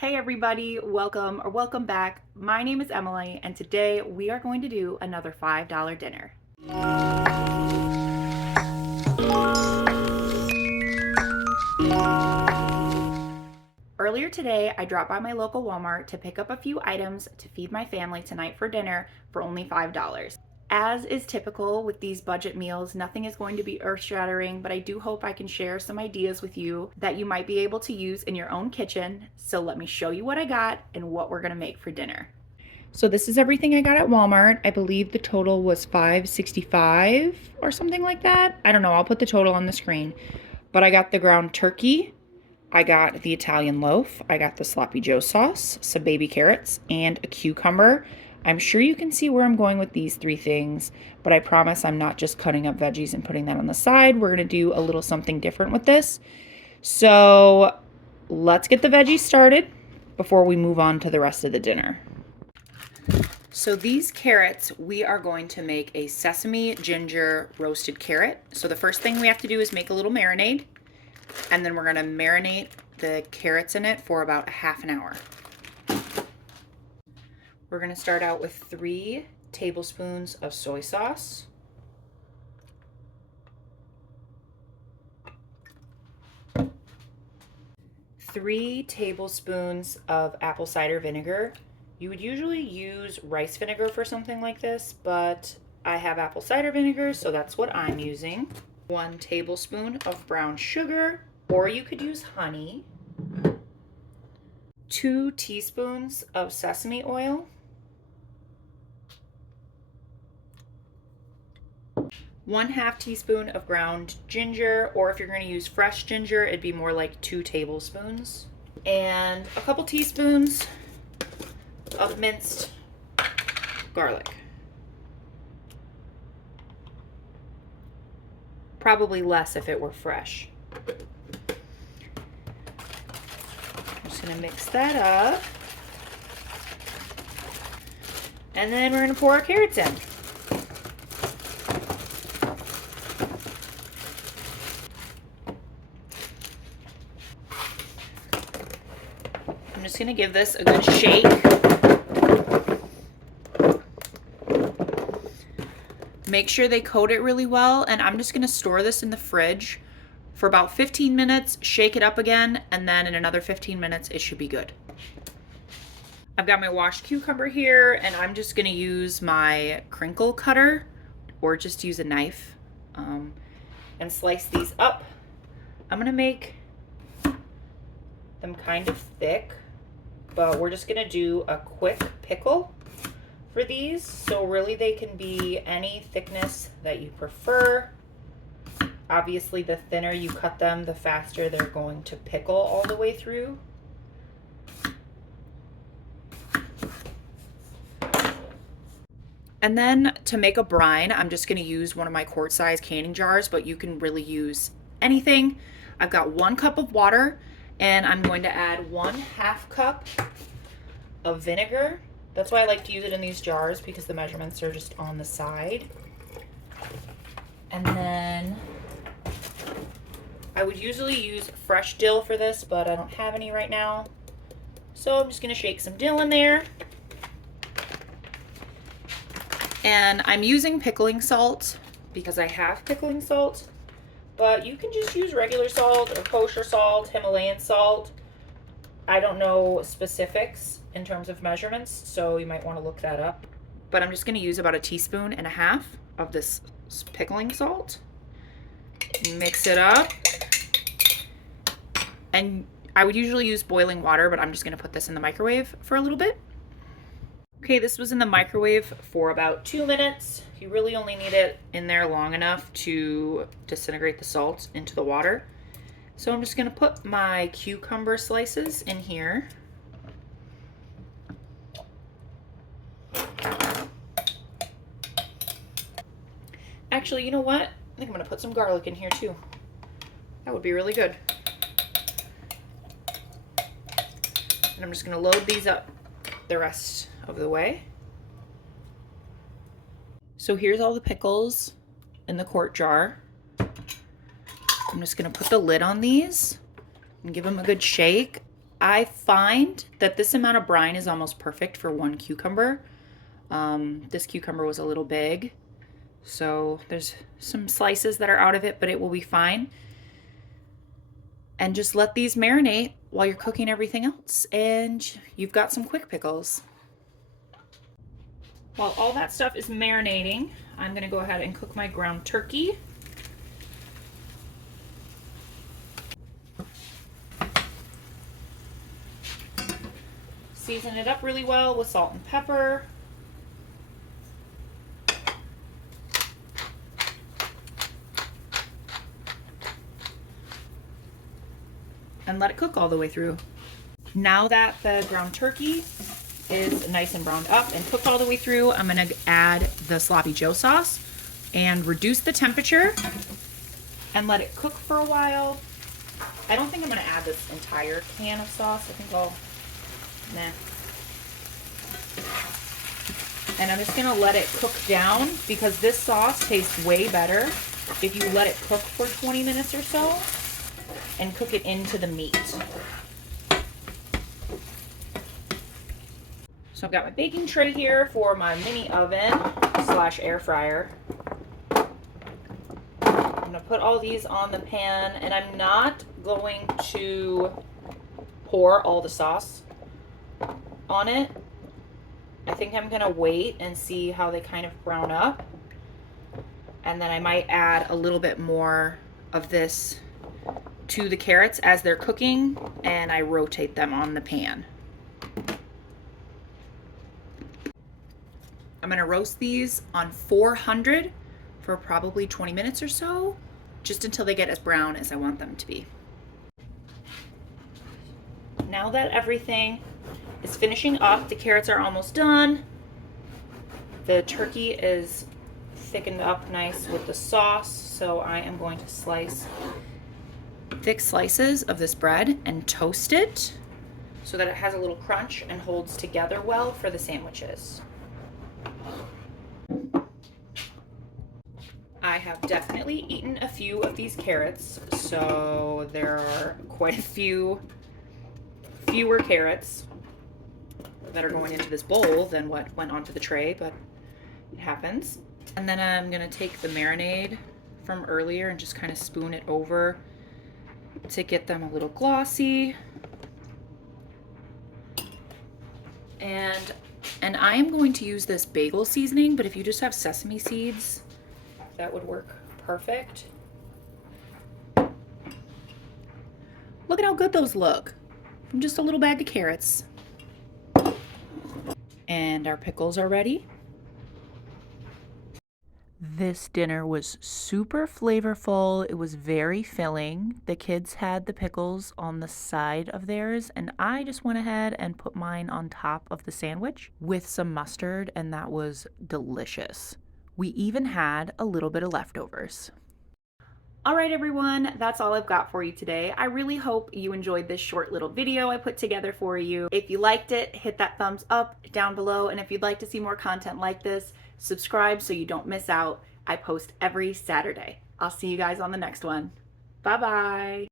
Hey everybody, welcome back. My name is Emily and today we are going to do another $5 dinner. Earlier today, I dropped by my local Walmart to pick up a few items to feed my family tonight for dinner for only $5. As is typical with these budget meals, nothing is going to be earth-shattering, but I do hope I can share some ideas with you that you might be able to use in your own kitchen. So let me show you what I got and what we're gonna make for dinner. So this is everything I got at Walmart. I believe the total was $5.65 or something like that. I don't know, I'll put the total on the screen. But I got the ground turkey, I got the Italian loaf, I got the sloppy joe sauce, some baby carrots, and a cucumber. I'm sure you can see where I'm going with these three things, but I promise I'm not just cutting up veggies and putting that on the side. We're gonna do a little something different with this. So let's get the veggies started before we move on to the rest of the dinner. So these carrots, we are going to make a sesame ginger roasted carrot. So the first thing we have to do is make a little marinade, and then we're gonna marinate the carrots in it for about a half an hour. We're gonna start out with 3 tablespoons of soy sauce. Three tablespoons of apple cider vinegar. You would usually use rice vinegar for something like this, but I have apple cider vinegar, so that's what I'm using. 1 tablespoon of brown sugar, or you could use honey. 2 teaspoons of sesame oil. 1/2 teaspoon of ground ginger, or if you're going to use fresh ginger, it'd be more like 2 tablespoons. And a couple teaspoons of minced garlic. Probably less if it were fresh. I'm just going to mix that up. And then we're going to pour our carrots in. I'm just gonna give this a good shake. Make sure they coat it really well, and I'm just gonna store this in the fridge for about 15 minutes, shake it up again, and then in another 15 minutes, it should be good. I've got my washed cucumber here, and I'm just gonna use my crinkle cutter, or just use a knife, and slice these up. I'm gonna make them kind of thick, but we're just gonna do a quick pickle for these. So really they can be any thickness that you prefer. Obviously the thinner you cut them, the faster they're going to pickle all the way through. And then to make a brine, I'm just gonna use one of my quart-size canning jars, but you can really use anything. I've got 1 cup of water, and I'm going to add 1/2 cup of vinegar. That's why I like to use it in these jars, because the measurements are just on the side. And then I would usually use fresh dill for this, but I don't have any right now. So I'm just gonna shake some dill in there. And I'm using pickling salt because I have pickling salt, but you can just use regular salt or kosher salt, Himalayan salt. I don't know specifics in terms of measurements, so you might want to look that up. But I'm just going to use about 1.5 teaspoons of this pickling salt. Mix it up. And I would usually use boiling water, but I'm just going to put this in the microwave for a little bit. Okay, this was in the microwave for about 2 minutes. You really only need it in there long enough to disintegrate the salt into the water. So I'm just gonna put my cucumber slices in here. Actually, you know what? I think I'm gonna put some garlic in here too. That would be really good. And I'm just gonna load these up the rest of the way. So here's all the pickles in the quart jar. I'm just gonna put the lid on these and give them a good shake. I find that this amount of brine is almost perfect for one cucumber. This cucumber was a little big, so there's some slices that are out of it, but it will be fine. And just let these marinate while you're cooking everything else, and you've got some quick pickles. While all that stuff is marinating, I'm gonna go ahead and cook my ground turkey. Season it up really well with salt and pepper. And let it cook all the way through. Now that the ground turkey is nice and browned up and cooked all the way through, I'm gonna add the sloppy joe sauce and reduce the temperature and let it cook for a while. I don't think I'm gonna add this entire can of sauce. I think I'll, nah. And I'm just gonna let it cook down because this sauce tastes way better if you let it cook for 20 minutes or so and cook it into the meat. So I've got my baking tray here for my mini oven / air fryer. I'm gonna put all these on the pan, and I'm not going to pour all the sauce on it. I think I'm gonna wait and see how they kind of brown up. And then I might add a little bit more of this to the carrots as they're cooking, and I rotate them on the pan. I'm gonna roast these on 400 for probably 20 minutes or so, just until they get as brown as I want them to be. Now that everything is finishing up, the carrots are almost done. The turkey is thickened up nice with the sauce, so I am going to slice thick slices of this bread and toast it so that it has a little crunch and holds together well for the sandwiches. I have definitely eaten a few of these carrots, so there are quite a fewer carrots that are going into this bowl than what went onto the tray, but it happens. And then I'm gonna take the marinade from earlier and just kind of spoon it over to get them a little glossy. And I am going to use this bagel seasoning, but if you just have sesame seeds, that would work perfect. Look at how good those look from just a little bag of carrots. And our pickles are ready. This dinner was super flavorful. It was very filling. The kids had the pickles on the side of theirs, and I just went ahead and put mine on top of the sandwich with some mustard, and that was delicious. We even had a little bit of leftovers. All right, everyone, that's all I've got for you today. I really hope you enjoyed this short little video I put together for you. If you liked it, hit that thumbs up down below. And if you'd like to see more content like this, subscribe so you don't miss out. I post every Saturday. I'll see you guys on the next one. Bye-bye.